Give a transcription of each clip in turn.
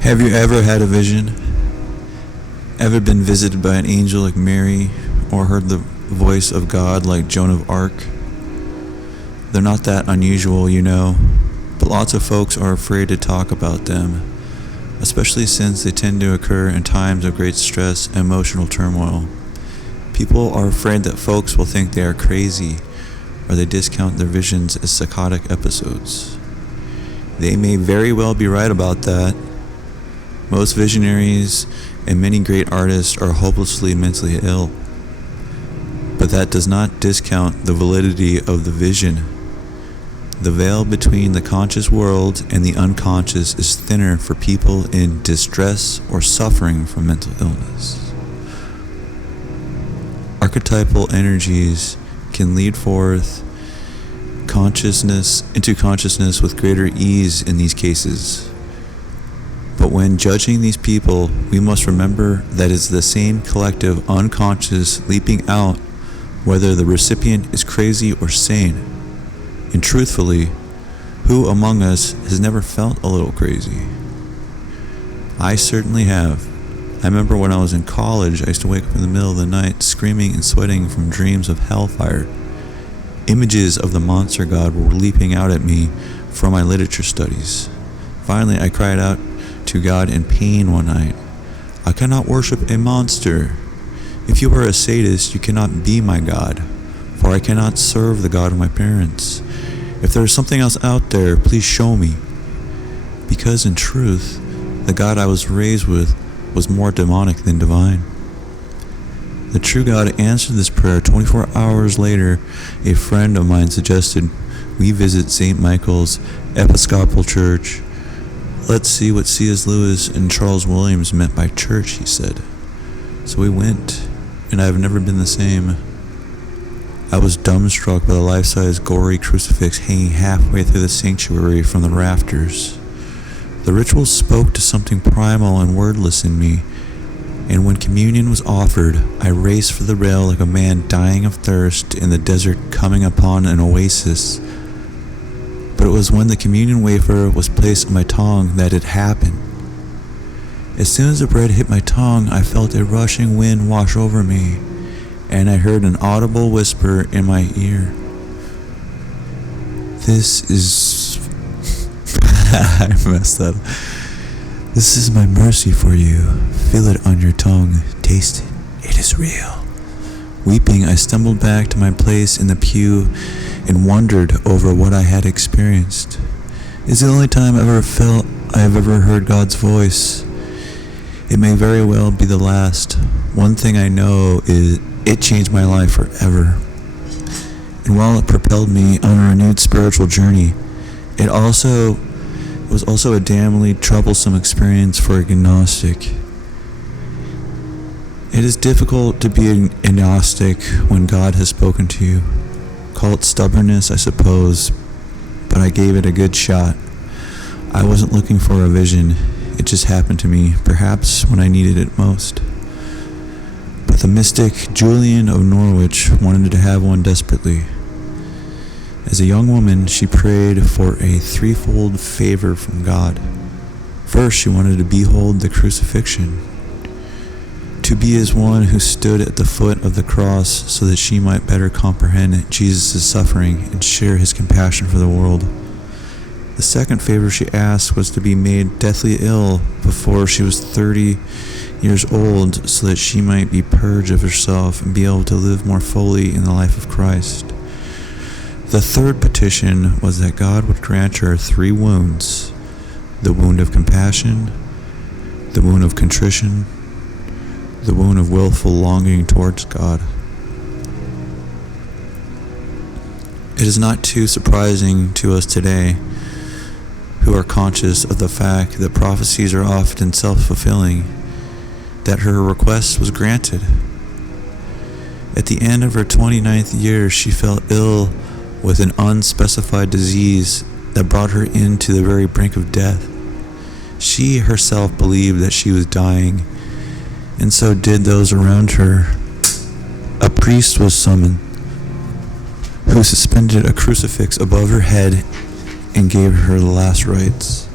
Have you ever had a vision? Ever been visited by an angel like Mary, or heard the voice of God like Joan of Arc? They're not that unusual, you know, but lots of folks are afraid to talk about them, especially since they tend to occur in times of great stress and emotional turmoil. People are afraid that folks will think they are crazy, or they discount their visions as psychotic episodes. They may very well be right about that. Most visionaries and many great artists are hopelessly mentally ill. But that does not discount the validity of the vision. The veil between the conscious world and the unconscious is thinner for people in distress or suffering from mental illness. Archetypal energies can lead forth into consciousness with greater ease in these cases. But when judging these people, we must remember that it's the same collective unconscious leaping out, whether the recipient is crazy or sane. And truthfully, who among us has never felt a little crazy? I certainly have. I remember when I was in college, I used to wake up in the middle of the night screaming and sweating from dreams of hellfire. Images of the monster god were leaping out at me from my literature studies. Finally, I cried out to God in pain one night. I cannot worship a monster. If you are a sadist, you cannot be my God, for I cannot serve the God of my parents. If there is something else out there, please show me. Because in truth, the God I was raised with was more demonic than divine. The true God answered this prayer. 24 hours later, a friend of mine suggested we visit St. Michael's Episcopal Church. Let's see what C.S. Lewis and Charles Williams meant by church, he said. So we went, and I have never been the same. I was dumbstruck by the life-size gory crucifix hanging halfway through the sanctuary from the rafters. The ritual spoke to something primal and wordless in me, and when communion was offered, I raced for the rail like a man dying of thirst in the desert coming upon an oasis. But it was when the communion wafer was placed on my tongue that it happened. As soon as the bread hit my tongue, I felt a rushing wind wash over me, and I heard an audible whisper in my ear. This is... I messed that up. This is my mercy for you. Feel it on your tongue. Taste it. It is real. Weeping, I stumbled back to my place in the pew and wondered over what I had experienced. It's the only time I have ever heard God's voice. It may very well be the last. One thing I know is it changed my life forever. And while it propelled me on a renewed spiritual journey, it was also a damnably troublesome experience for a agnostic. It is difficult to be an agnostic when God has spoken to you. Call it stubbornness, I suppose, but I gave it a good shot. I wasn't looking for a vision. It just happened to me, perhaps when I needed it most. But the mystic Julian of Norwich wanted to have one desperately. As a young woman, she prayed for a threefold favor from God. First, she wanted to behold the crucifixion, to be as one who stood at the foot of the cross so that she might better comprehend Jesus' suffering and share his compassion for the world. The second favor she asked was to be made deathly ill before she was 30 years old so that she might be purged of herself and be able to live more fully in the life of Christ. The third petition was that God would grant her 3 wounds: the wound of compassion, the wound of contrition, the wound of willful longing towards God. It is not too surprising to us today, who are conscious of the fact that prophecies are often self-fulfilling, that her request was granted. At the end of her 29th year, she fell ill with an unspecified disease that brought her into the very brink of death. She herself believed that she was dying, and so did those around her. A priest was summoned, who suspended a crucifix above her head and gave her the last rites.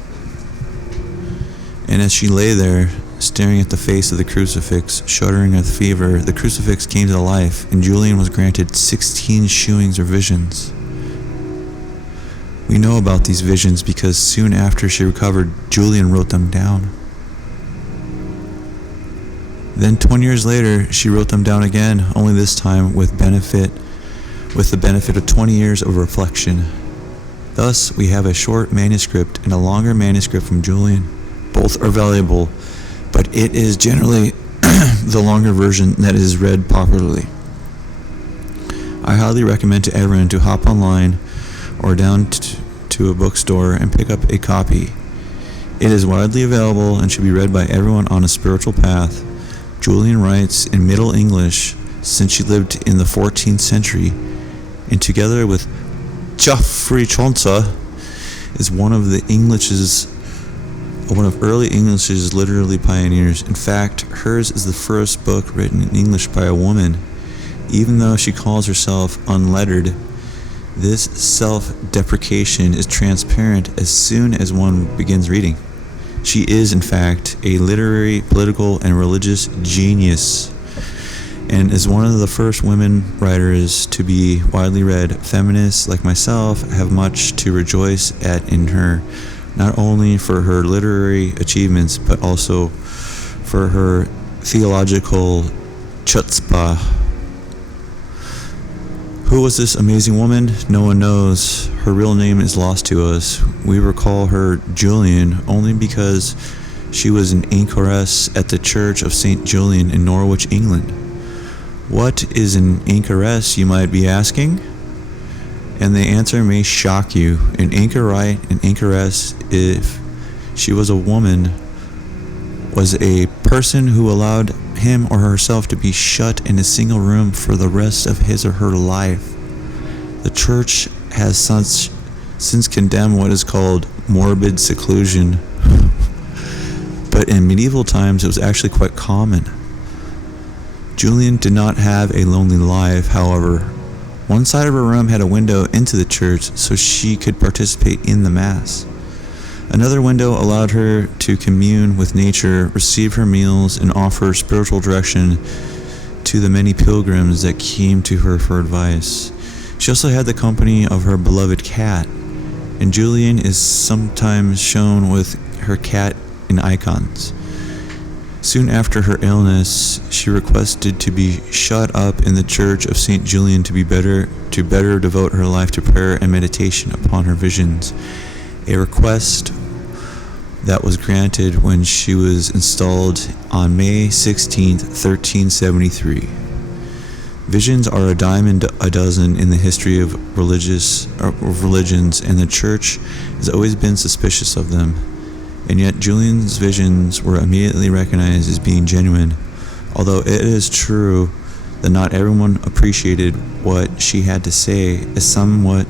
And as she lay there, staring at the face of the crucifix, shuddering with fever, the crucifix came to life, and Julian was granted 16 shewings or visions. We know about these visions because soon after she recovered, Julian wrote them down. Then 20 years later, she wrote them down again, only this time with the benefit of 20 years of reflection. Thus, we have a short manuscript and a longer manuscript from Julian. Both are valuable, but it is generally the longer version that is read popularly. I highly recommend to everyone to hop online or down to a bookstore and pick up a copy. It is widely available and should be read by everyone on a spiritual path. Julian writes in Middle English since she lived in the 14th century, and together with Geoffrey Chaucer is one of early English's literary pioneers. In fact, hers is the first book written in English by a woman. Even though she calls herself unlettered, this self-deprecation is transparent as soon as one begins reading. She is, in fact, a literary, political, and religious genius, and is one of the first women writers to be widely read. Feminists like myself have much to rejoice at in her, not only for her literary achievements, but also for her theological chutzpah. Who was this amazing woman? No one knows. Her real name is lost to us. We recall her Julian only because she was an anchoress at the Church of St. Julian in Norwich, England. What is an anchoress, you might be asking? And the answer may shock you. An anchorite, an anchoress, if she was a woman, was a person who allowed him or herself to be shut in a single room for the rest of his or her life. The church has since condemned what is called morbid seclusion, but in medieval times it was actually quite common. Julian did not have a lonely life, however. One side of her room had a window into the church so she could participate in the Mass. Another window allowed her to commune with nature, receive her meals, and offer spiritual direction to the many pilgrims that came to her for advice. She also had the company of her beloved cat, and Julian is sometimes shown with her cat in icons. Soon after her illness, she requested to be shut up in the Church of St. Julian to better devote her life to prayer and meditation upon her visions. A request that was granted when she was installed on May 16, 1373. Visions are a dime a dozen in the history of religions, and the Church has always been suspicious of them. And yet Julian's visions were immediately recognized as being genuine, although it is true that not everyone appreciated what she had to say, as somewhat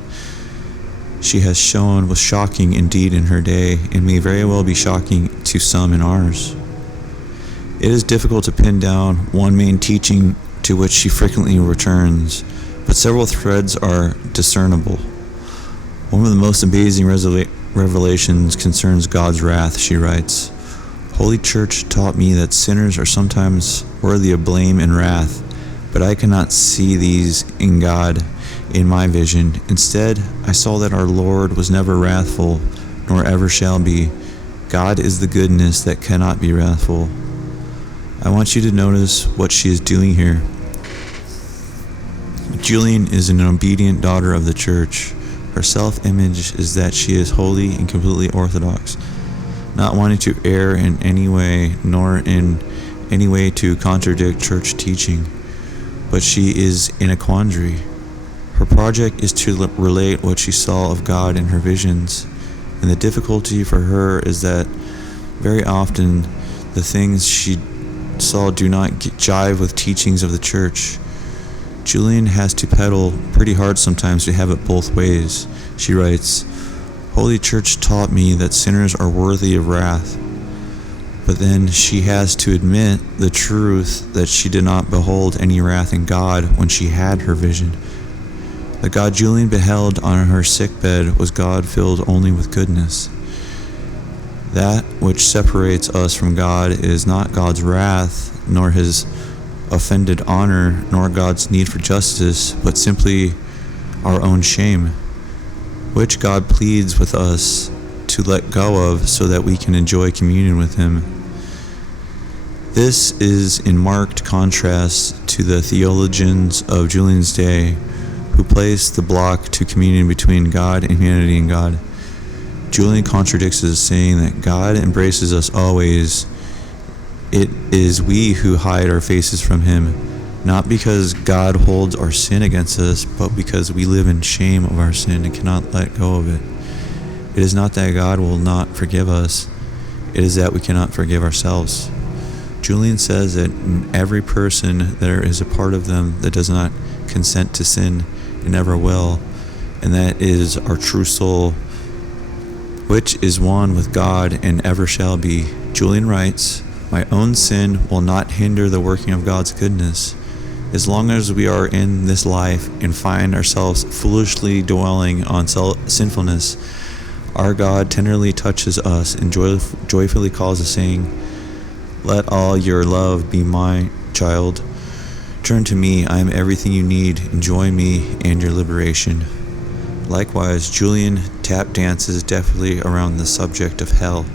she has shown was shocking indeed in her day, and may very well be shocking to some in ours. It is difficult to pin down one main teaching to which she frequently returns, but several threads are discernible. One of the most amazing revelations concerns God's wrath, she writes. Holy Church taught me that sinners are sometimes worthy of blame and wrath, but I cannot see these in God in my vision. Instead, I saw that our Lord was never wrathful, nor ever shall be. God is the goodness that cannot be wrathful. I want you to notice what she is doing here. Julian is an obedient daughter of the Church. Her self-image is that she is holy and completely orthodox, not wanting to err in any way, nor in any way to contradict church teaching. But she is in a quandary. Her project is to relate what she saw of God in her visions, and the difficulty for her is that very often the things she saw do not jive with teachings of the Church. Julian has to pedal pretty hard sometimes to have it both ways. She writes, Holy Church taught me that sinners are worthy of wrath, but then she has to admit the truth that she did not behold any wrath in God when she had her vision. The God Julian beheld on her sickbed was God filled only with goodness. That which separates us from God is not God's wrath, nor his offended honor, nor God's need for justice, but simply our own shame, which God pleads with us to let go of so that we can enjoy communion with him. This is in marked contrast to the theologians of Julian's day, who placed the block to communion between God and humanity and God. Julian contradicts us, saying that God embraces us always. It is we who hide our faces from him, not because God holds our sin against us, but because we live in shame of our sin and cannot let go of it. It is not that God will not forgive us, it is that we cannot forgive ourselves. Julian says that in every person there is a part of them that does not consent to sin and never will, and that is our true soul, which is one with God and ever shall be. Julian writes, "My own sin will not hinder the working of God's goodness. As long as we are in this life and find ourselves foolishly dwelling on sinfulness, our God tenderly touches us and joyfully calls us, saying, 'Let all your love be my child. Turn to me, I am everything you need. Enjoy me and your liberation.'" Likewise, Julian tap dances deftly around the subject of hell.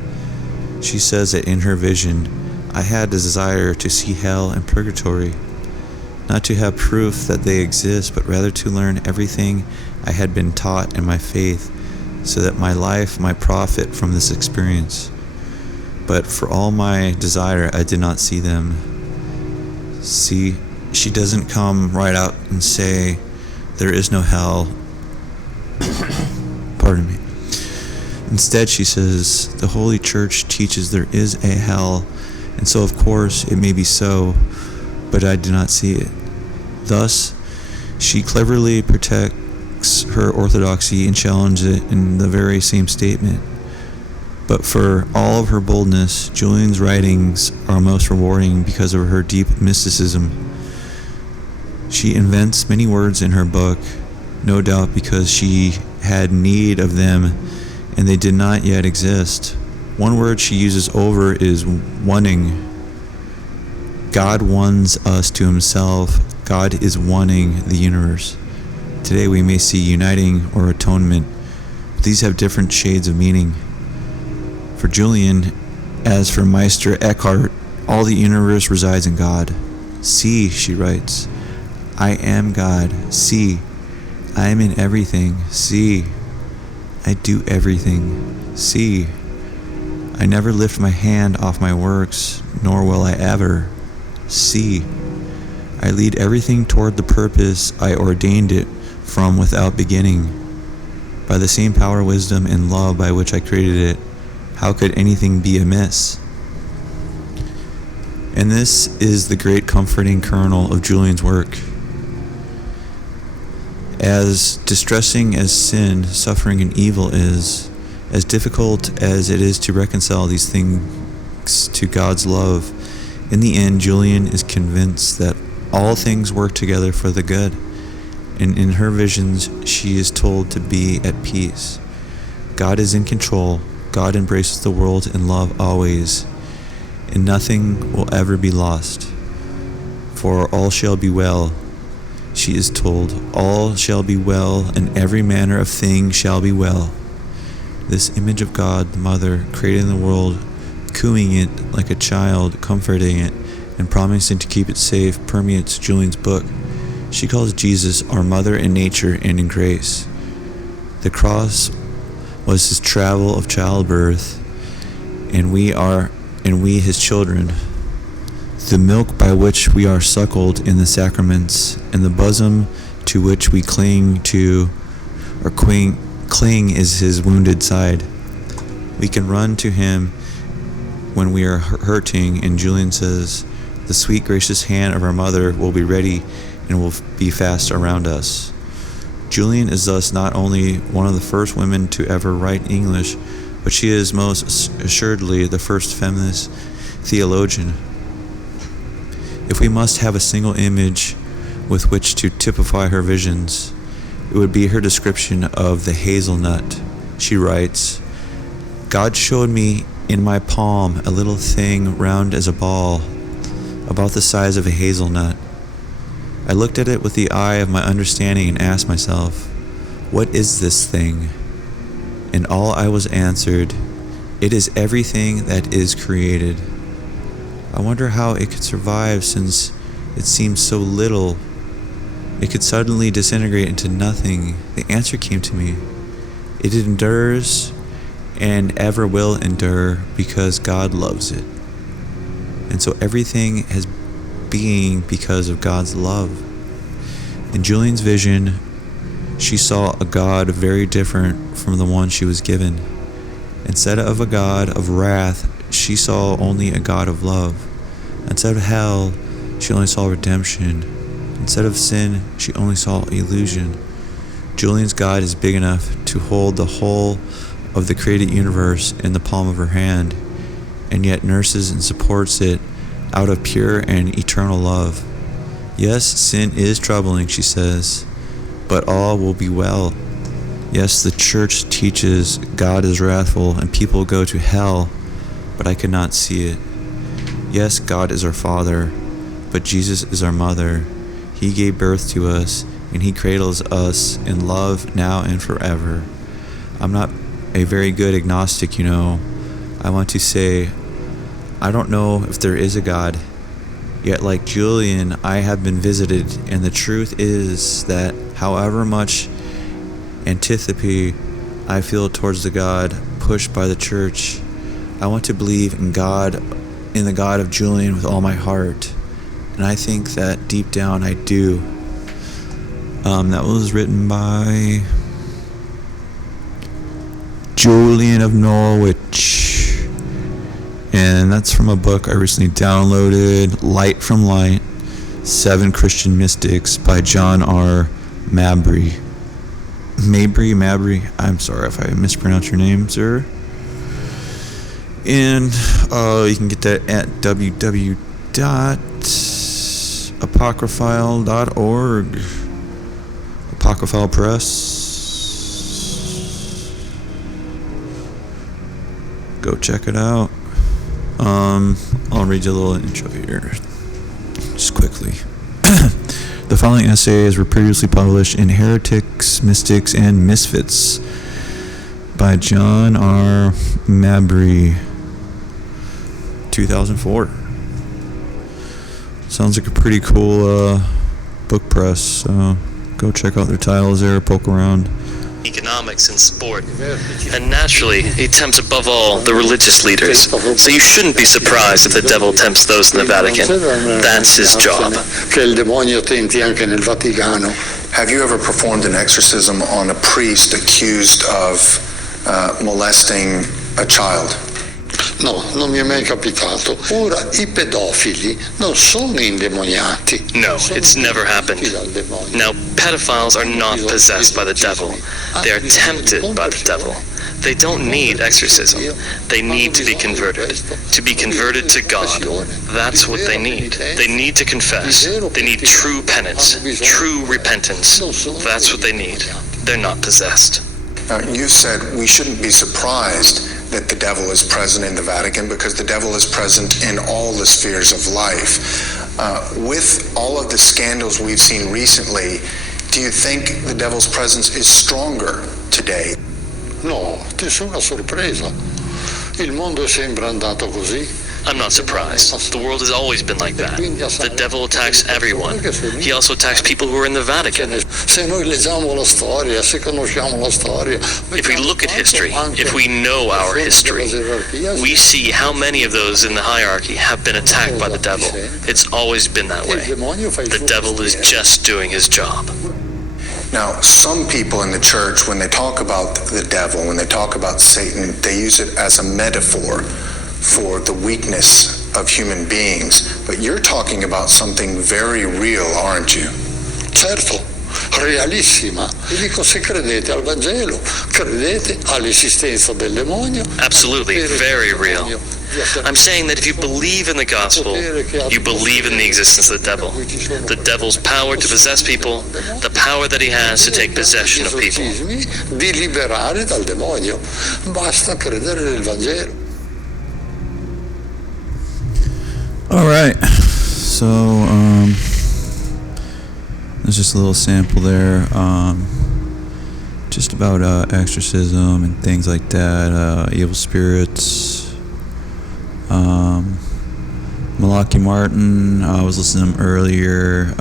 She says that in her vision, "I had a desire to see hell and purgatory, not to have proof that they exist, but rather to learn everything I had been taught in my faith, so that my life might profit from this experience. But for all my desire, I did not see them." See, she doesn't come right out and say, "There is no hell." Pardon me. Instead, she says, "The Holy Church teaches there is a hell, and so of course it may be so, but I do not see it." Thus, she cleverly protects her orthodoxy and challenges it in the very same statement. But for all of her boldness, Julian's writings are most rewarding because of her deep mysticism. She invents many words in her book, no doubt because she had need of them and they did not yet exist. One word she uses over is wanting. God wants us to himself. God is wanting the universe. Today we may see uniting or atonement, but these have different shades of meaning. For Julian, as for Meister Eckhart, all the universe resides in God. "See," she writes, "I am God. See, I am in everything. See, I do everything. See, I never lift my hand off my works, nor will I ever. See, I lead everything toward the purpose I ordained it from without beginning. By the same power, wisdom, and love by which I created it, how could anything be amiss?" And this is the great comforting kernel of Julian's work. As distressing as sin, suffering, and evil is, as difficult as it is to reconcile these things to God's love, in the end, Julian is convinced that all things work together for the good, and in her visions, she is told to be at peace. God is in control. God embraces the world in love always, and nothing will ever be lost. For all shall be well. She is told, all shall be well, and every manner of thing shall be well. This image of God, the Mother, creating the world, cooing it like a child, comforting it, and promising to keep it safe, permeates Julian's book. She calls Jesus our mother in nature and in grace. The cross was his travel of childbirth, and we his children. The milk by which we are suckled in the sacraments, and the bosom to which we cling is his wounded side. We can run to him when we are hurting, and Julian says, "The sweet gracious hand of our mother will be ready and will be fast around us." Julian is thus not only one of the first women to ever write English, but she is most assuredly the first feminist theologian. If we must have a single image with which to typify her visions, it would be her description of the hazelnut. She writes, "God showed me in my palm a little thing round as a ball, about the size of a hazelnut. I looked at it with the eye of my understanding and asked myself, what is this thing? And all I was answered, it is everything that is created. I wonder how it could survive since it seems so little. It could suddenly disintegrate into nothing. The answer came to me. It endures and ever will endure because God loves it. And so everything has being because of God's love. In Julian's vision, she saw a God very different from the one she was given. Instead of a God of wrath, she saw only a God of love. Instead of hell, she only saw redemption. Instead of sin, she only saw illusion. Julian's God is big enough to hold the whole of the created universe in the palm of her hand, and yet nurses and supports it out of pure and eternal love. Yes, sin is troubling, she says, but all will be well. Yes, the church teaches God is wrathful and people go to hell, but I cannot see it. Yes, God is our Father, but Jesus is our mother. He gave birth to us, and He cradles us in love now and forever. I'm not a very good agnostic, you know. I want to say, I don't know if there is a God, yet like Julian, I have been visited, and the truth is that however much antipathy I feel towards the God pushed by the church, I want to believe in God, in the God of Julian with all my heart, and I think that deep down I do. That was written by Julian of Norwich, and that's from a book I recently downloaded, Light from Light, 7 Christian Mystics by John R. Mabry. I'm sorry if I mispronounced your name, sir. And you can get that at www.apocryphile.org. Apocryphile Press. Go check it out. I'll read you a little intro here, just quickly. The following essays were previously published in Heretics, Mystics, and Misfits by John R. Mabry, 2004. Sounds like a pretty cool book press, so go check out their titles there, poke around. Economics and sport, and naturally he tempts above all the religious leaders, so you shouldn't be surprised if the devil tempts those in the Vatican. That's his job. Have you ever performed an exorcism on a priest accused of molesting a child? No, non mi è mai capitato. Ora, I pedofili non sono indemoniati. No, it's never happened. Now, pedophiles are not possessed by the devil. They are tempted by the devil. They don't need exorcism. They need to be converted. To be converted to God. That's what they need. They need to confess. They need true penance, true repentance. That's what they need. They're not possessed. Now, you said we shouldn't be surprised that the devil is present in the Vatican because the devil is present in all the spheres of life. With all of the scandals we've seen recently, do you think the devil's presence is stronger today? No, nessuna sorpresa. Il mondo è sempre andato così. I'm not surprised. The world has always been like that. The devil attacks everyone. He also attacks people who are in the Vatican. Se noi leggiamo la storia, se conosciamo la storia, if we look at history, if we know our history, we see how many of those in the hierarchy have been attacked by the devil. It's always been that way. The devil is just doing his job. Now, some people in the church, when they talk about the devil, when they talk about Satan, they use it as a metaphor for the weakness of human beings. But you're talking about something very real, aren't you? Certo, realissima. Vi dico, se credete al Vangelo, credete all'esistenza del demonio. Absolutely, very real. I'm saying that if you believe in the gospel, you believe in the existence of the devil. The devil's power to possess people, the power that he has to take possession of people. Di liberare dal demonio. Basta credere nel Vangelo. All right. So, there's just a little sample there. Just about exorcism and things like that. Evil spirits. Malachi Martin. I was listening to him earlier.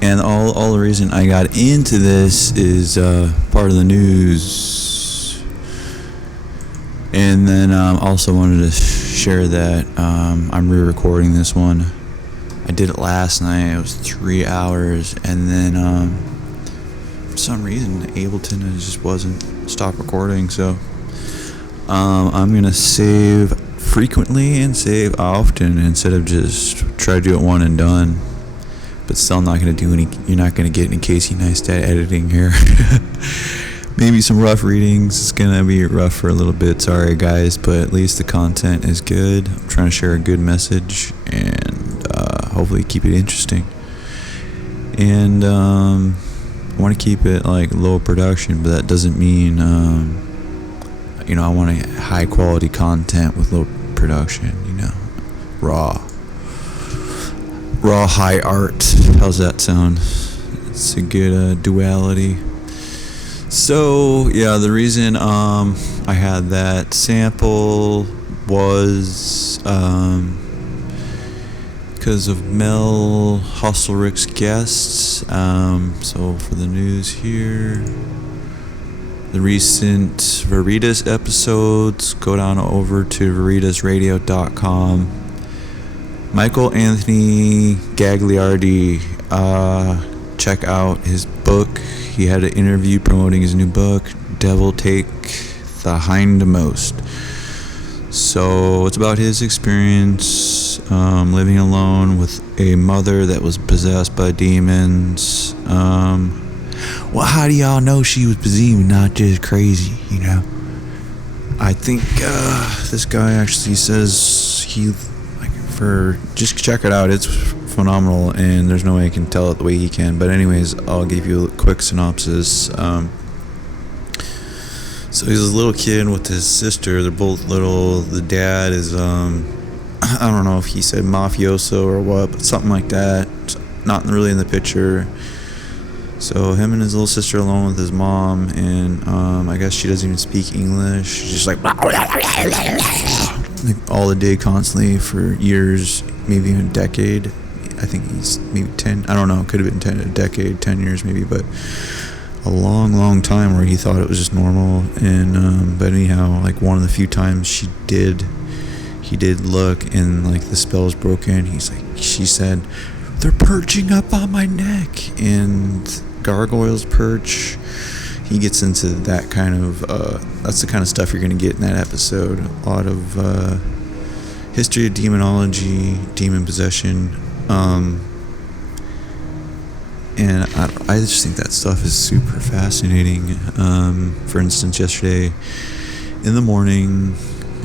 And all the reason I got into this is part of the news. And then also wanted to share that I'm re-recording this one. I did it last night. It was 3 hours, and then for some reason Ableton just wasn't stopped recording. So I'm gonna save frequently and save often instead of just try to do it one and done. But still not gonna do any. You're not gonna get any Casey Neistat editing here. Maybe some rough readings. It's gonna be rough for a little bit. Sorry, guys, but at least the content is good. I'm trying to share a good message and hopefully keep it interesting. And I want to keep it like low production, but that doesn't mean I want high quality content with low production. Raw high art. How's that sound? It's a good duality. So yeah, the reason I had that sample was because of Mel Hostelrick's guests. So for the news here, the recent Veritas episodes, go down over to veritasradio.com. Michael Anthony Gagliardi, check out his book. He had an interview promoting his new book, Devil Take the Hindmost. So it's about his experience living alone with a mother that was possessed by demons. Well, how do y'all know she was possessed, not just crazy, I think this guy actually says just check it out. It's phenomenal, and there's no way I can tell it the way he can. But anyways, I'll give you a quick synopsis. So he's a little kid with his sister. They're both little. The dad is I don't know if he said mafioso or what, but something like that. Not really in the picture. So him and his little sister alone with his mom, and I guess she doesn't even speak English. She's just like all the day, constantly for years, maybe even a decade. I think he's maybe 10. I don't know. Could have been a decade, 10 years maybe, but a long time where he thought it was just normal. And but anyhow, like one of the few times he did look, and like the spell was broken. She said, "They're perching up on my neck," and gargoyles perch. He gets into that kind of that's the kind of stuff you're going to get in that episode. A lot of history of demonology, demon possession, and I just think that stuff is super fascinating. For instance, yesterday in the morning,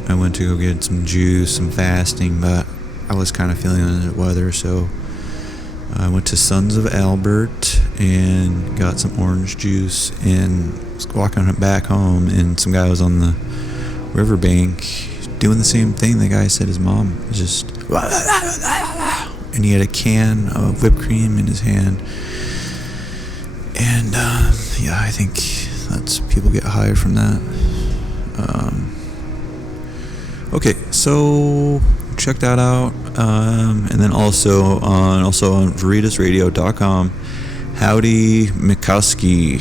I went to go get some juice, some fasting, but I was kind of feeling under the weather, so I went to Sons of Albert and got some orange juice, and was walking back home, and some guy was on the riverbank doing the same thing. The guy said his mom just, and he had a can of whipped cream in his hand. And yeah, I think that's people get hired from that. Okay, so check that out, and then also on veritasradio.com, Howdie Mickoski,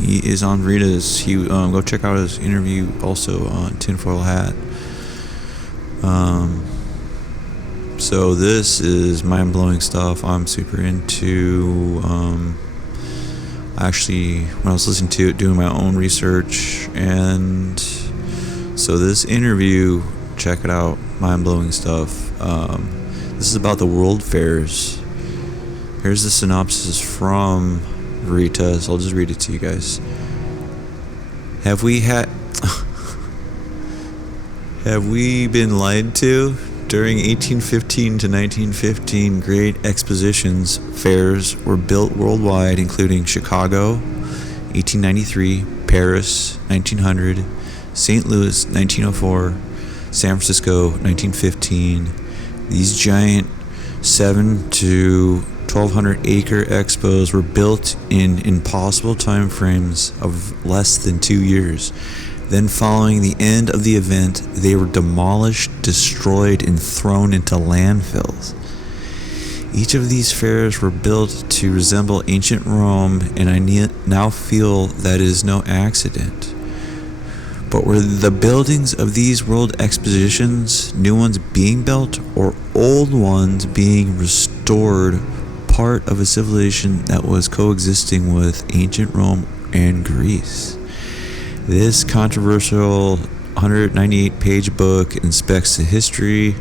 he is on Veritas. He go check out his interview also on Tinfoil Hat. So this is mind-blowing stuff. I'm super into. Actually, when I was listening to it, doing my own research, and so this interview, check it out, mind-blowing stuff. This is about the World Fairs. Here's the synopsis from Veritas. I'll just read it to you guys. Have we been lied to? During 1815 to 1915, great expositions fairs were built worldwide, including Chicago, 1893, Paris, 1900, St. Louis, 1904, San Francisco, 1915, These giant 7 to 1,200 acre expos were built in impossible time frames of less than 2 years. Then, following the end of the event, they were demolished, destroyed, and thrown into landfills. Each of these fairs were built to resemble ancient Rome, and I now feel that is no accident. But were the buildings of these world expositions, new ones being built, or old ones being restored, part of a civilization that was coexisting with ancient Rome and Greece? This controversial 198-page book inspects the history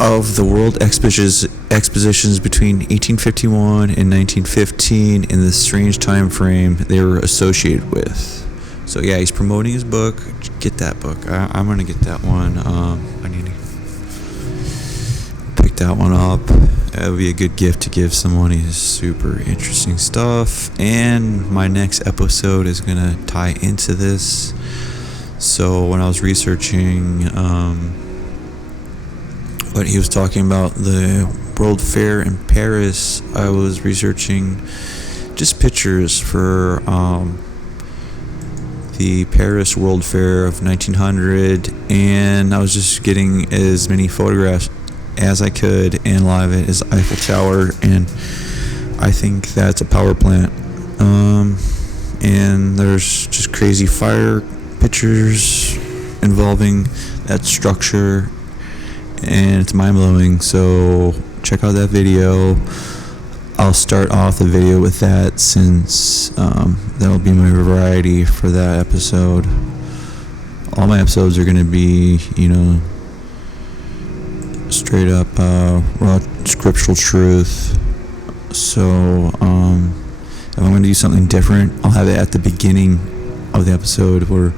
of the world expositions between 1851 and 1915 in the strange time frame they were associated with. So yeah, he's promoting his book. Get that book. I'm gonna get that one. I need to pick that one up. That would be a good gift to give someone. He's super interesting stuff. And my next episode is gonna tie into this. So when I was researching what he was talking about, the World Fair in Paris, I was researching just pictures for the Paris World Fair of 1900, and I was just getting as many photographs as I could, and a lot of it is Eiffel Tower, and I think that's a power plant. And there's just crazy fire pictures involving that structure, and it's mind-blowing. So check out that video. I'll start off the video with that, since that'll be my variety for that episode. All my episodes are going to be, straight up raw scriptural truth. So if I'm going to do something different, I'll have it at the beginning of the episode, where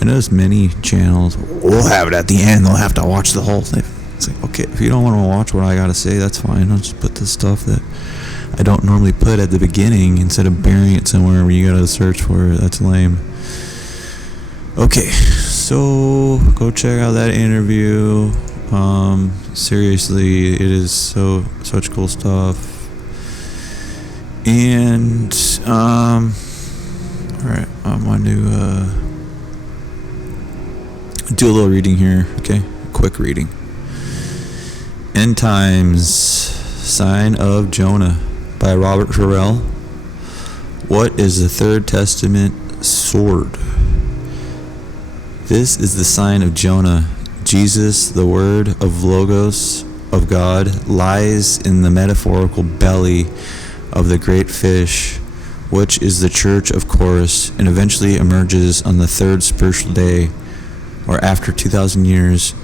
I notice many channels will have it at the end. They'll have to watch the whole thing. It's like, okay, if you don't want to watch what I got to say, that's fine. I'll just put the stuff that I don't normally put at the beginning instead of burying it somewhere where you gotta search for it. That's lame. Okay, so go check out that interview. Seriously, it is such cool stuff. And alright, I'm going to do a little reading here. Okay, quick reading. End Times, Sign of Jonah, by Robert Ferrell. What is the Third Testament sword? This is the sign of Jonah. Jesus, the word of Logos of God, lies in the metaphorical belly of the great fish, which is the church of Chorus, and eventually emerges on the third spiritual day, or after 2,000 years,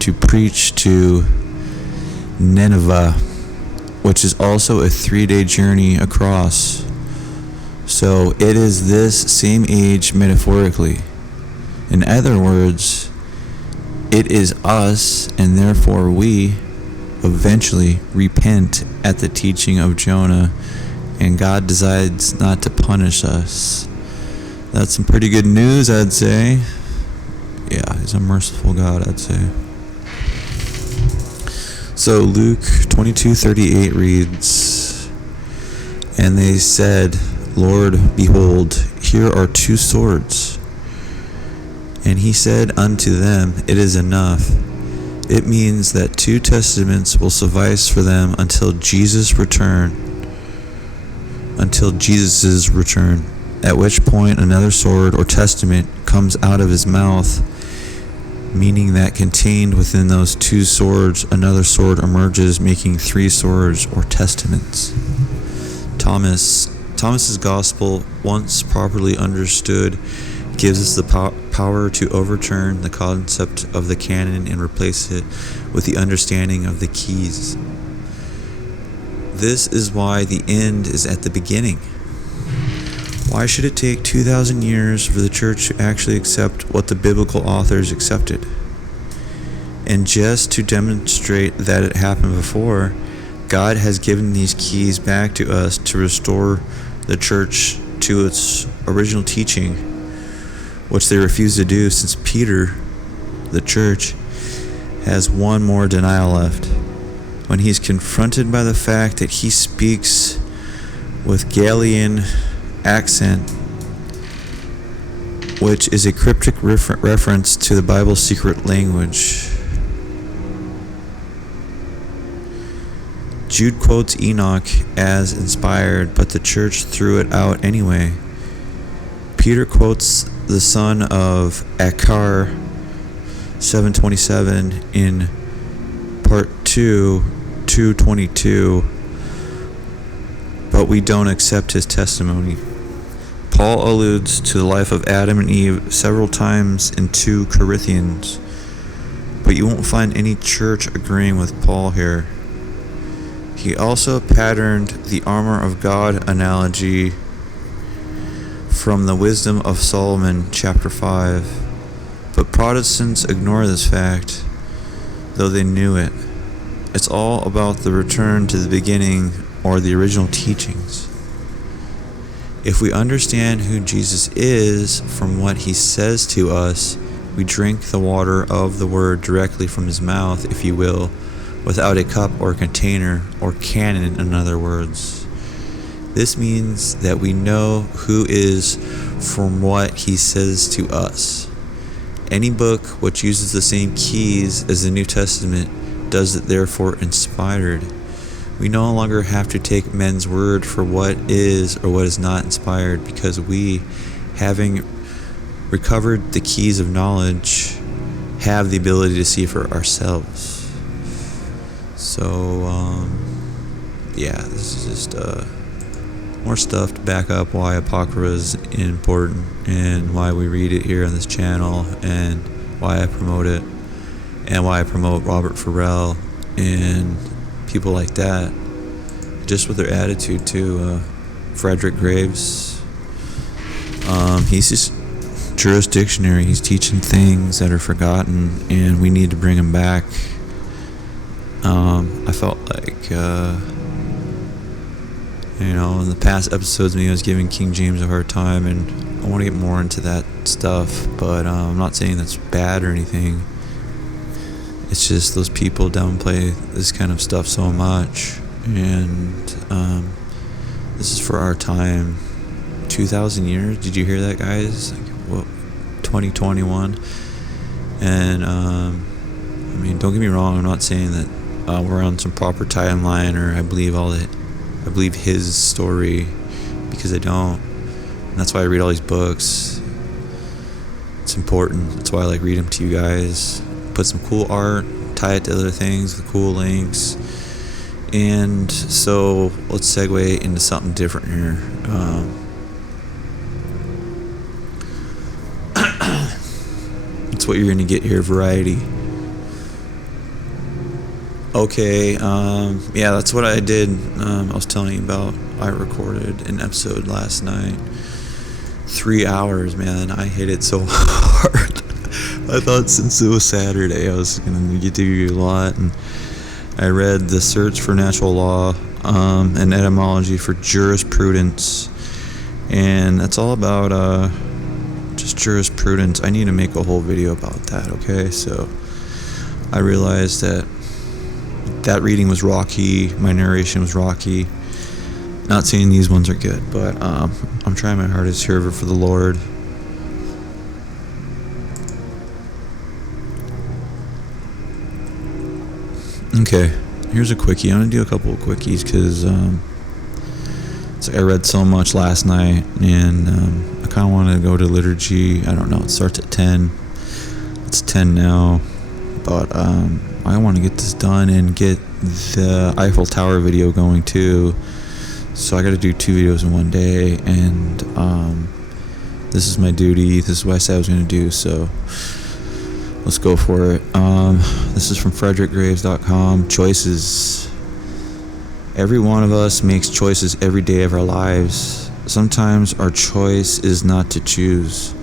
to preach to Nineveh, which is also a 3-day journey across. So it is this same age metaphorically. In other words, it is us, and therefore we eventually repent at the teaching of Jonah, and God decides not to punish us. That's some pretty good news, I'd say. Yeah, he's a merciful God, I'd say. So Luke 22:38 reads, "And they said, Lord, behold, here are 2 swords. And he said unto them, It is enough." It means that 2 testaments will suffice for them until Jesus' return, at which point another sword or testament comes out of his mouth, meaning that contained within those 2 swords, another sword emerges, making 3 swords or testaments. Thomas's gospel, once properly understood, gives us the power to overturn the concept of the canon and replace it with the understanding of the keys. This is why the end is at the beginning. Why should it take 2,000 years for the church to actually accept what the biblical authors accepted? And just to demonstrate that it happened before, God has given these keys back to us to restore the church to its original teaching, which they refused to do, since Peter, the church, has one more denial left. When he's confronted by the fact that he speaks with Galilean accent, which is a cryptic reference to the Bible's secret language. Jude quotes Enoch as inspired, but the church threw it out anyway. Peter quotes the son of Achar 7:27 in part 2, 2:22, but we don't accept his testimony. Paul alludes to the life of Adam and Eve several times in 2 Corinthians, but you won't find any church agreeing with Paul here. He also patterned the armor of God analogy from the Wisdom of Solomon, chapter 5. But Protestants ignore this fact, though they knew it. It's all about the return to the beginning or the original teachings. If we understand who Jesus is from what he says to us, we drink the water of the word directly from his mouth, if you will, without a cup or container or cannon, in other words. This means that we know who is from what he says to us. Any book which uses the same keys as the New Testament does it therefore inspired. We no longer have to take men's word for what is or what is not inspired, because we, having recovered the keys of knowledge, have the ability to see for ourselves. So, this is just more stuff to back up why Apocrypha is important and why we read it here on this channel and why I promote it and why I promote Robert Ferrell and people like that, just with their attitude too. Frederick Graves, he's just jurisdictionary. He's teaching things that are forgotten and we need to bring them back. I felt like in the past episodes me I was giving King James a hard time, and I want to get more into that stuff, but I'm not saying that's bad or anything. It's just those people downplay this kind of stuff so much, and this is for our time. 2,000 years, did you hear that, guys? 2021. And don't get me wrong, I'm not saying that we're on some proper timeline or I believe his story, because I don't. And that's why I read all these books. It's important. That's why I like read them to you guys. Put some cool art, tie it to other things with cool links. And so let's segue into something different here. That's what you're going to get here, variety. Okay, that's what I did. I was telling you about. I recorded an episode last night. 3 hours, man. I hit it so hard. I thought since it was Saturday, I was going to get to you a lot. And I read The Search for Natural Law, an etymology for jurisprudence. And that's all about just jurisprudence. I need to make a whole video about that, okay? So I realized that reading was rocky, my narration was rocky. Not saying these ones are good, but I'm trying my hardest here for the Lord. Okay, here's a quickie. I'm gonna do a couple of quickies because I read so much last night, and I kind of wanted to go to liturgy. I don't know, it starts at 10. It's 10 now, but I want to get this done and get the Eiffel Tower video going too. So I got to do 2 videos in one day, and this is my duty. This is what I said I was going to do, so let's go for it. This is from frederickgraves.com. Choices. Every one of us makes choices every day of our lives. Sometimes our choice is not to choose.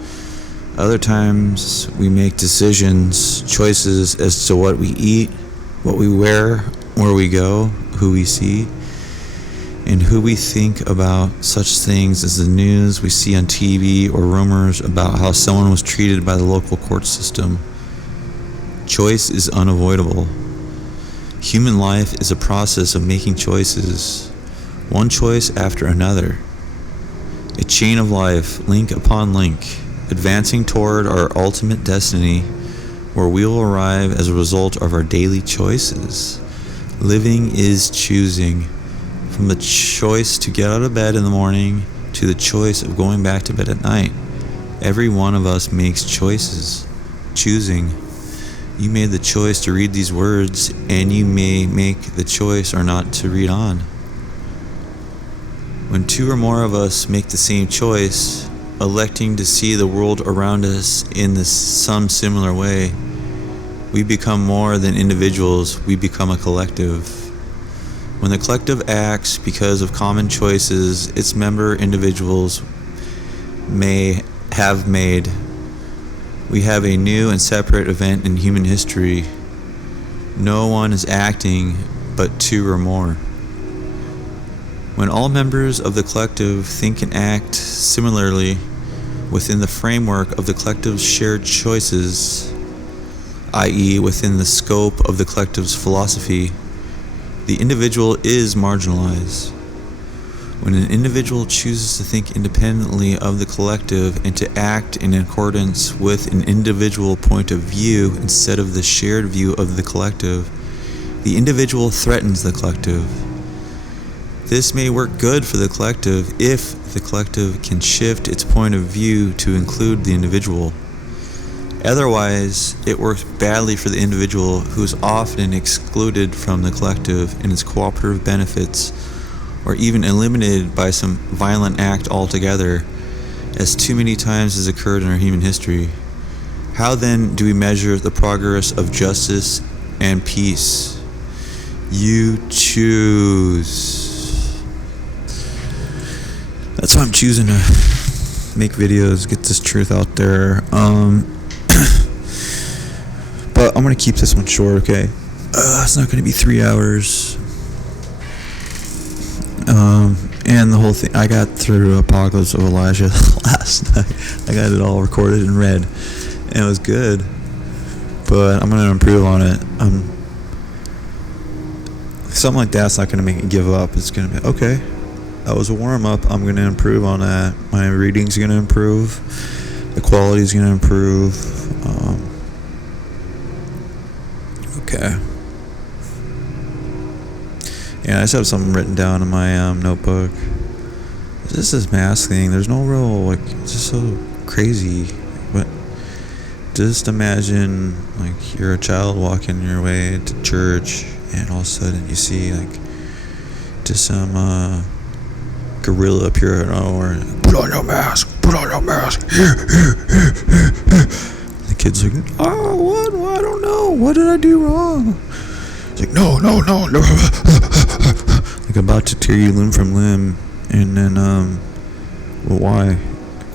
Other times we make decisions, choices as to what we eat, what we wear, where we go, who we see, and who we think about. Such things as the news we see on TV or rumors about how someone was treated by the local court system. Choice is unavoidable. Human life is a process of making choices, one choice after another. A chain of life, link upon link, advancing toward our ultimate destiny, where we will arrive as a result of our daily choices. Living is choosing. From the choice to get out of bed in the morning to the choice of going back to bed at night. Every one of us makes choices. Choosing. You made the choice to read these words, and you may make the choice or not to read on. When two or more of us make the same choice, electing to see the world around us in some similar way, we become more than individuals, we become a collective. When the collective acts because of common choices its member individuals may have made, we have a new and separate event in human history. No one is acting, but two or more. When all members of the collective think and act similarly within the framework of the collective's shared choices, i.e. within the scope of the collective's philosophy, the individual is marginalized. When an individual chooses to think independently of the collective and to act in accordance with an individual point of view instead of the shared view of the collective, the individual threatens the collective. This may work good for the collective if the collective can shift its point of view to include the individual. Otherwise, it works badly for the individual, who is often excluded from the collective and its cooperative benefits, or even eliminated by some violent act altogether, as too many times has occurred in our human history. How then do we measure the progress of justice and peace? You choose. That's why I'm choosing to make videos, get this truth out there. But I'm going to keep this one short, okay? It's not going to be 3 hours. And the whole thing, I got through Apocalypse of Elijah last night. I got it all recorded and read, and it was good. But I'm going to improve on it. Something like that's not going to make me give up. It's going to be, okay, that was a warm-up. I'm going to improve on that. My reading's going to improve. The quality's going to improve. Okay. Yeah, I just have something written down in my notebook. It's just this mask thing. There's no real, like, it's just so crazy. But just imagine, like, you're a child walking your way to church, and all of a sudden you see, like, just some gorilla appear out of nowhere. Put on your mask. Put on your mask. The kid's like, oh, what? Well, I don't know. What did I do wrong? It's like, no. Like, about to tear you limb from limb. And then, well, why?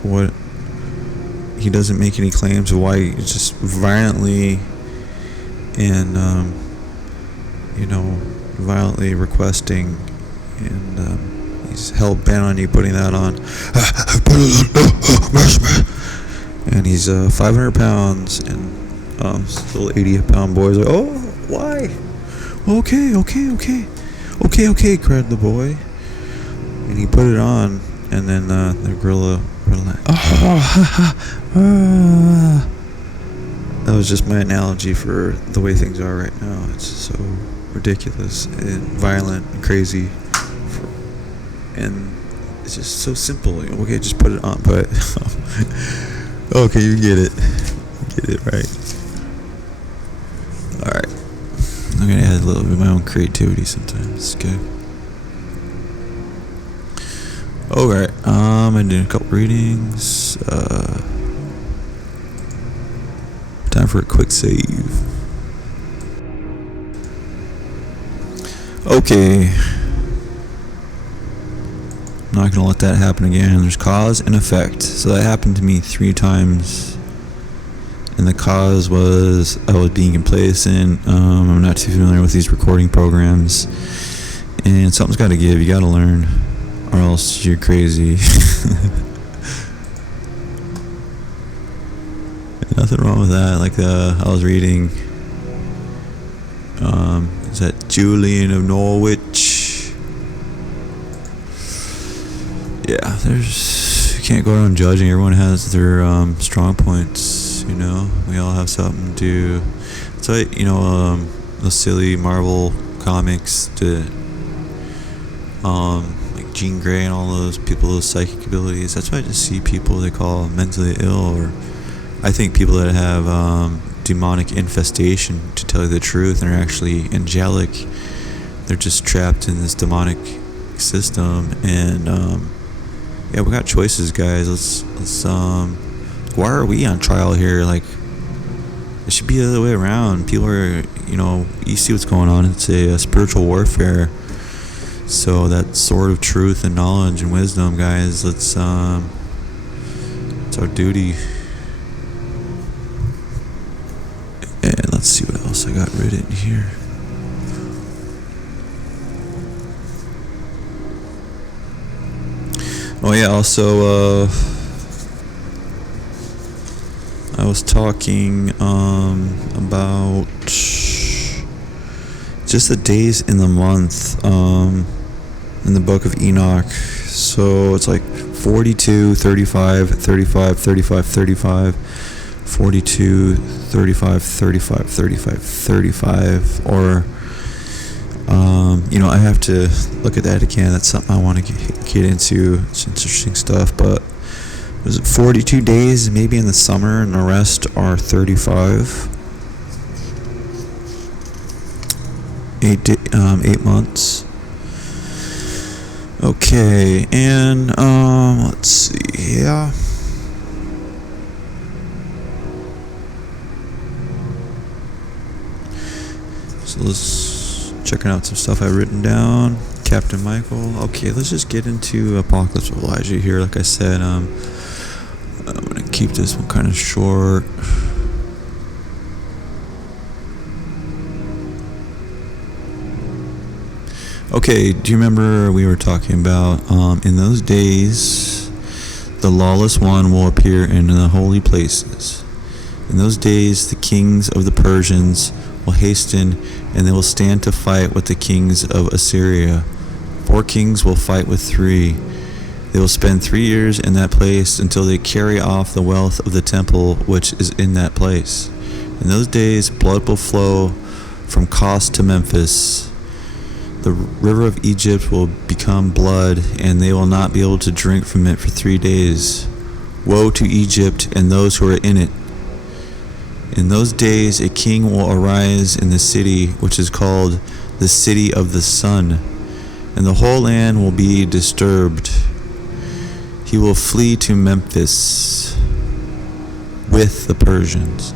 What? He doesn't make any claims of why. He's just violently and, violently requesting. And, he's hell-bent on you putting that on. And he's 500 pounds, and this little 80-pound boy's like, oh, why? Okay, cried the boy. And he put it on, and then the gorilla like, That was just my analogy for the way things are right now. It's so ridiculous and violent and crazy. And it's just so simple. Okay, just put it on, but... Okay, you get it. Get it right. Alright. I'm going to add a little bit of my own creativity sometimes. It's good. Alright, I did a couple readings. Time for a quick save. Okay. I'm not going to let that happen again. There's cause and effect. So that happened to me 3 times. And the cause was I was being complacent. I'm not too familiar with these recording programs. And something's got to give. You got to learn. Or else you're crazy. Nothing wrong with that. Like, I was reading Is that Julian of Norwich? Yeah, you can't go around judging. Everyone has their strong points, you know. We all have something to. It's like, you know, those silly Marvel comics like Jean Grey and all those people, those psychic abilities. That's why I just see people they call mentally ill, or I think people that have demonic infestation, to tell you the truth, and are actually angelic. They're just trapped in this demonic system. And yeah, we got choices, guys. Let's why are we on trial here? Like, it should be the other way around. People are, you know, you see what's going on. It's a spiritual warfare. So that sword of truth and knowledge and wisdom, guys, it's our duty. And let's see what else I got written here. Oh yeah, also I was talking about just the days in the month in the book of Enoch. So it's like 42, 35, 35, 35, 35, 42, 35, 35, 35, 35, or you know, I have to look at that again. That's something I want to get into. It's interesting stuff. But was it 42 days maybe in the summer, and the rest are 35? 8 months. Okay, and let's see. Yeah. So let's checking out some stuff I've written down. Captain Michael. Okay, let's just get into Apocalypse of Elijah here. Like I said, I'm gonna keep this one kind of short. Okay, do you remember we were talking about in those days the lawless one will appear in the holy places. In those days the kings of the Persians will hasten, and they will stand to fight with the kings of Assyria. 4 kings will fight with 3. They will spend 3 years in that place until they carry off the wealth of the temple which is in that place. In those days blood will flow from Kos to Memphis. The river of Egypt will become blood, and they will not be able to drink from it for 3 days. Woe to Egypt and those who are in it. In those days a king will arise in the city which is called the City of the Sun, and the whole land will be disturbed. He will flee to Memphis with the Persians.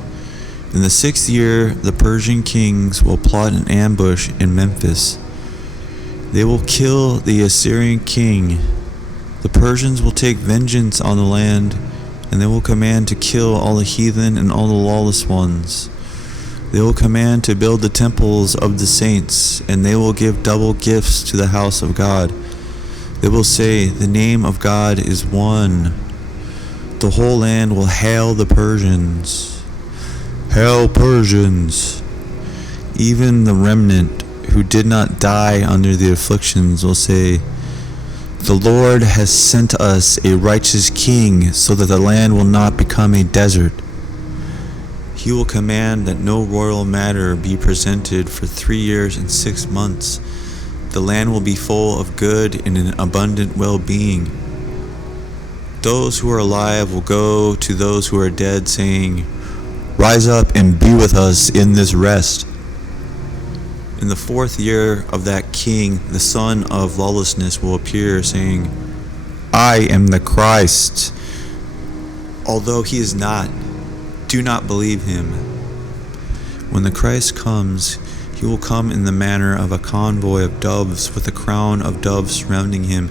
In the 6th year the Persian kings will plot an ambush in Memphis. They will kill the Assyrian king. The Persians will take vengeance on the land, and they will command to kill all the heathen and all the lawless ones. They will command to build the temples of the saints, and they will give double gifts to the house of God. They will say, the name of God is one. The whole land will hail the Persians. Hail Persians! Even the remnant who did not die under the afflictions will say, the Lord has sent us a righteous king, so that the land will not become a desert. He will command that no royal matter be presented for 3 years and 6 months. The land will be full of good and an abundant well-being. Those who are alive will go to those who are dead, saying, rise up and be with us in this rest. In the 4th year of that king, the son of lawlessness will appear, saying, I am the Christ. Although he is not, do not believe him. When the Christ comes, he will come in the manner of a convoy of doves, with a crown of doves surrounding him.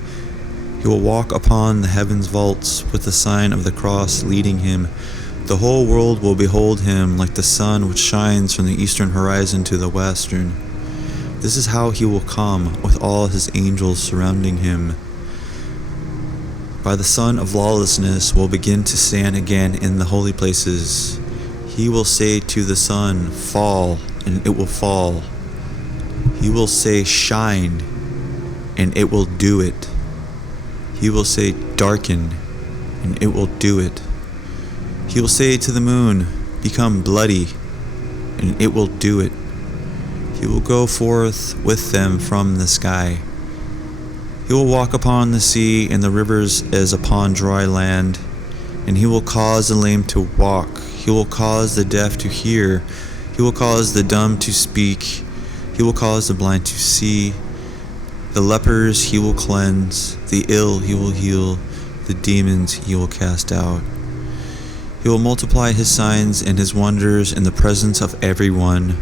He will walk upon the heaven's vaults, with the sign of the cross leading him. The whole world will behold him like the sun which shines from the eastern horizon to the western. This is how he will come, with all his angels surrounding him. By the son of lawlessness will begin to stand again in the holy places. He will say to the sun, fall, and it will fall. He will say, shine, and it will do it. He will say, darken, and it will do it. He will say to the moon, become bloody, and it will do it. He will go forth with them from the sky. He will walk upon the sea and the rivers as upon dry land, and he will cause the lame to walk. He will cause the deaf to hear. He will cause the dumb to speak. He will cause the blind to see. The lepers he will cleanse. The ill he will heal. The demons he will cast out. He will multiply his signs and his wonders in the presence of everyone.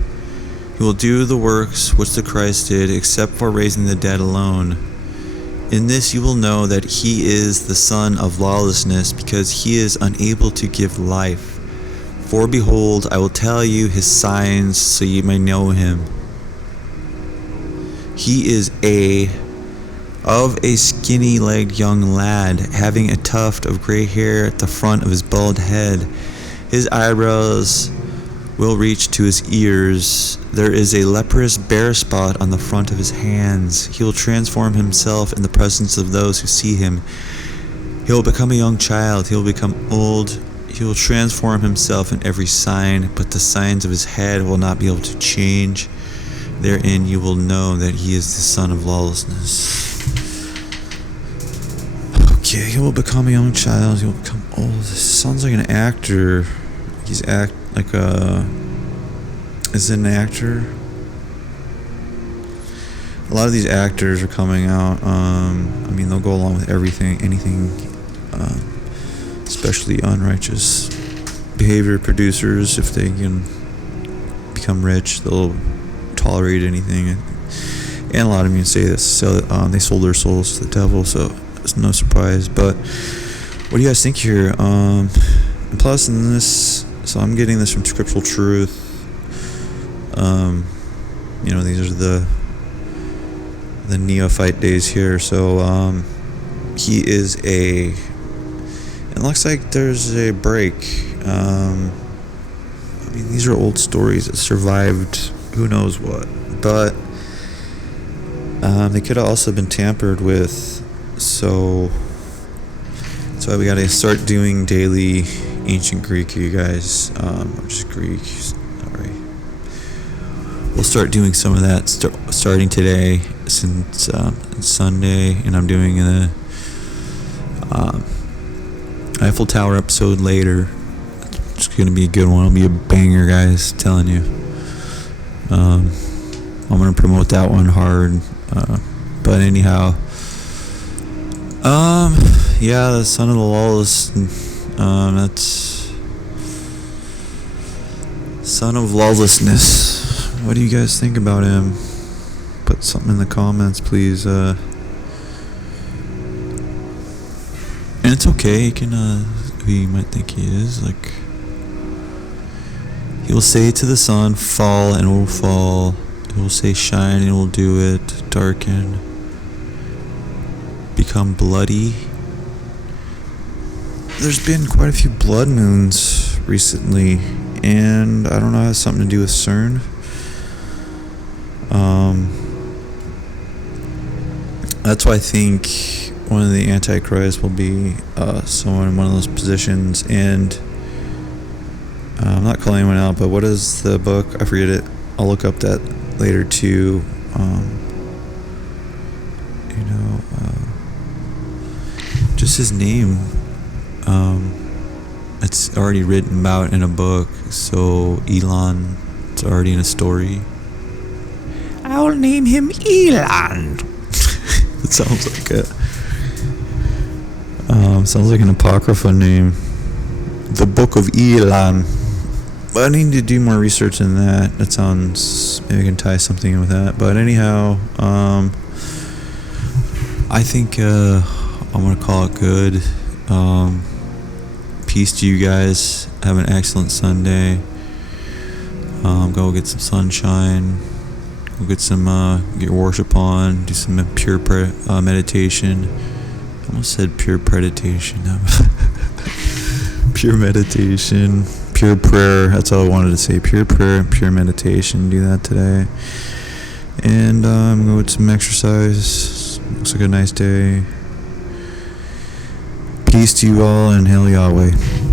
He will do the works which the Christ did, except for raising the dead alone. In this you will know that he is the son of lawlessness, because he is unable to give life. For behold, I will tell you his signs, so you may know him. He is of a skinny-legged young lad, having a tuft of gray hair at the front of his bald head. His eyebrows will reach to his ears. There is a leprous bare spot on the front of his hands. He will transform himself in the presence of those who see him. He will become a young child. He will become old. He will transform himself in every sign, but the signs of his head will not be able to change. Therein you will know that he is the son of lawlessness. Okay, he will become a young child. He will become old. This sounds like an actor. Is it an actor? A lot of these actors are coming out. They'll go along with anything, especially unrighteous behavior producers. If they can become rich, they'll tolerate anything. And a lot of them say this. So they sold their souls to the devil. So it's no surprise. But what do you guys think here? And plus, in this. So I'm getting this from Scriptural Truth. These are the neophyte days here. So he is it looks like there's a break. These are old stories that survived who knows what. But they could have also been tampered with. So we got to start doing daily ancient Greek, you guys, or just Greek. Sorry. We'll start doing some of that starting today, since it's Sunday, and I'm doing the Eiffel Tower episode later. It's gonna be a good one. It'll be a banger, guys. I'm telling you. I'm gonna promote that one hard. But anyhow, the son of the lawless. That's son of lawlessness. What do you guys think about him? Put something in the comments, please. And it's okay. He can, who you might think he is. Like, he will say to the sun, fall, and it will fall. He will say, shine, and it will do it. Darken. Become bloody. There's been quite a few blood moons recently, and I don't know, it has something to do with CERN. That's why I think one of the Antichrists will be someone in one of those positions, and I'm not calling anyone out, but what is the book? I forget it. I'll look up that later too. Just his name. It's already written about in a book, so Elon, it's already in a story. I'll name him Elon. It sounds like it. Sounds like an Apocrypha name. The Book of Elon. But I need to do more research in that. That sounds, maybe I can tie something in with that. But anyhow, I think I'm going to call it good. Peace to you guys. Have an excellent Sunday. Go get some sunshine. Go get some get worship on. Do some pure meditation. I almost said pure preditation. Pure meditation. Pure prayer. That's all I wanted to say. Pure prayer and pure meditation. Do that today. And I'm going to go with some exercise. Looks like a nice day. Peace to you all, and Hail Yahweh.